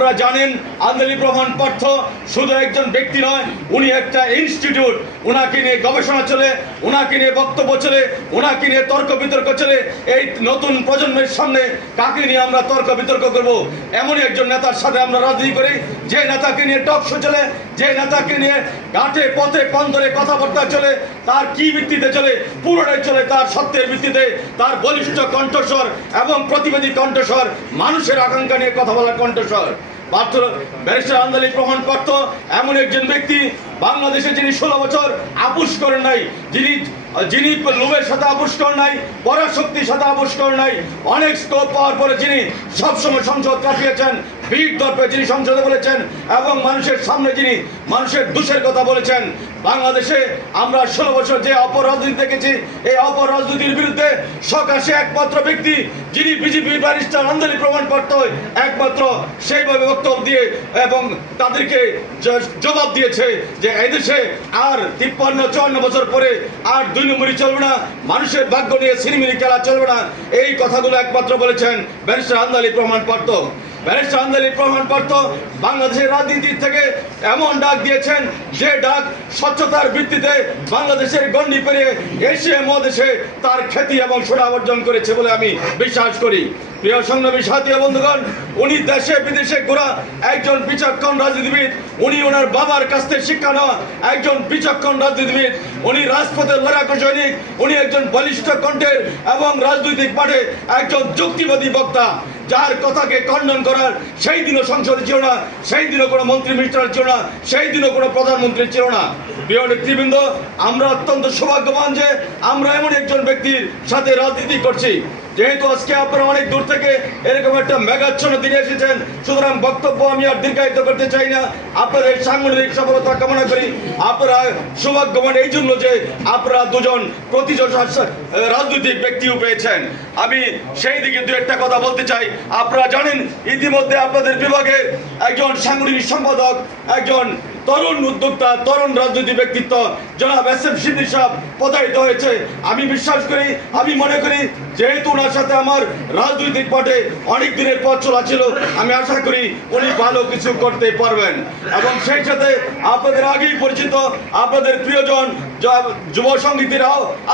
আপনারা জানেন আন্দোলন প্রমাণপত্র শুধু একজন ব্যক্তি নয়, উনি একটা ইনস্টিটিউট। ওনাকে নিয়ে গবেষণা চলে, ওনাকে নিয়ে বক্তব্য চলে, ওনাকে নিয়ে তর্ক বিতর্ক চলে। এই নতুন প্রজন্মের সামনে কাকে নিয়ে আমরা তর্ক বিতর্ক করব? এমনই একজন নেতার সাথে আমরা রাজনীতি করি, যে নেতাকে নিয়ে টক শো চলে, যে নেতাকে নিয়ে ঘাটে পথে কন্দরে কথাবার্তা চলে। তার কি ভিত্তিতে চলে? পুরোটাই চলে তার সত্যের ভিত্তিতে, তার বলিষ্ঠ কণ্ঠস্বর এবং প্রতিবাদী কণ্ঠস্বর, মানুষের আকাঙ্ক্ষা নিয়ে কথা বলার কণ্ঠস্বর। ব্যারিস্টার আন্দোলন প্রমাণপত্র এমন একজন ব্যক্তি বাংলাদেশে যিনি 16 বছর আপোষ করেন নাই, যিনি লোভের সাথে আপোষ করেন নাই, পরাশক্তির সাথে আপোষ করেন নাই। অনেক স্কোপ পাওয়ার পরে যিনি সবসময় সংসদ কাঁপিয়েছেন, ভিড় দর্পে যিনি সংসদে বলেছেন এবং মানুষের সামনে যিনি মানুষের দোষের কথা বলেছেন। বাংলাদেশে আমরা 16 বছর যে অপরাজনীতি দেখেছি, এই অপরাজনীতির বিরুদ্ধে সকাশে একমাত্র ব্যক্তি যিনি বিজেপি ব্যারিস্টার আন্দোলন প্রমাণপত্র একমাত্র সেইভাবে বক্তব্য দিয়ে এবং তাদেরকে জবাব দিয়েছে যে এদেশে আর 53-54 বছর পরে আর 2 নম্বরই চলবে না, মানুষের ভাগ্য নিয়ে সিনেমিনি খেলা চলবে না। এই কথাগুলো একমাত্র বলেছেন ব্যারিস্টার আন্দোলন প্রমাণপত্র। ব্যারিস্টার আন্দোলন প্রমাণপত্র বাংলাদেশের রাজনীতি থেকে এমন ডাক দিয়েছেন যে ডাক স্বচ্ছতার ভিত্তিতে বাংলাদেশের গণ্ডি পেরিয়ে এশিয়া মহাদেশে তার খ্যাতি এবং সুনাম অর্জন করেছে বলে আমি বিশ্বাস করি। প্রিয় সংগ্রামী সাথী বন্ধুগণ, উনি দেশে বিদেশে ঘোরা একজন বিচক্ষণ রাজনীতিবিদ। উনি ওনার বাবার কাছ থেকে শিক্ষা নেওয়া একজন বিচক্ষণ রাজনীতিবিদ। উনি রাজপথের লড়াকু সৈনিক। উনি একজন বলিষ্ঠ কণ্ঠের এবং রাজনৈতিক মাঠে একজন যুক্তিবাদী বক্তা, যার কথাকে খণ্ডন করার সেই দিনও সংসদে ছিল না, সেই দিনও কোনো মন্ত্রী মিনিস্টার ছিল না, সেই দিনও কোনো প্রধানমন্ত্রী ছিল না। প্রিয় নেতৃবৃন্দ, আমরা অত্যন্ত সৌভাগ্যবান যে আমরা এমন একজন ব্যক্তির সাথে রাজনীতি করছি। যেহেতু আজকে আপনারা অনেক দূর থেকে এরকম একটা মেঘাচ্ছন্ন দিনে এসেছেন, সুতরাং বক্তব্য আমি আর দীর্ঘায়িত করতে চাই না। আপনাদের সাংগঠনিক সফলতা কামনা করি। আপনারা সৌভাগ্যবান এই জন্য যে আপনারা দুজন প্রতিযোগ রাজনৈতিক ব্যক্তিও পেয়েছেন। আমি সেই দিকে দু একটা কথা বলতে চাই। আপনারা জানেন ইতিমধ্যে আপনাদের বিভাগে একজন সাংগঠনিক সম্পাদক, একজন তরুণ উদ্যোক্তা, তরুণ রাজনৈতিক ব্যক্তিত্ব জনাব এস.এম. সিদ্দিক সাহেব পদায়িত হয়েছে। আমি বিশ্বাস করি, আমি মনে করি যেহেতু ওনার সাথে আমার রাজনৈতিক পথে অনেক দিনের পথ চলা ছিল, আমি আশা করি উনি ভালো কিছু করতে পারবেন। এবং সেই সাথে আপনাদের আগেই পরিচিত আপনাদের প্রিয়জন যুব সংগীতের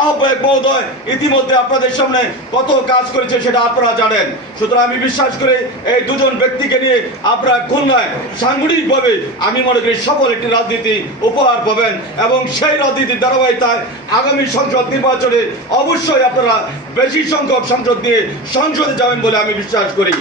আহ্বায়ক মহোদয় ইতিমধ্যে আপনাদের সামনে কত কাজ করেছে সেটা আপনারা জানেন। সুতরাং আমি বিশ্বাস করি এই দুজন ব্যক্তিকে নিয়ে আপনারা খুলনায় সাংগঠনিকভাবে আমি মনে করি সফল একটি রাজনীতি উপহার পাবেন এবং সেই রাজনীতির ধারাবাহিকতায় আগামী সংসদ নির্বাচনে অবশ্যই আপনারা বেশি সংখ্যক সংসদ দিয়ে সংসদে যাবেন বলে আমি বিশ্বাস করি।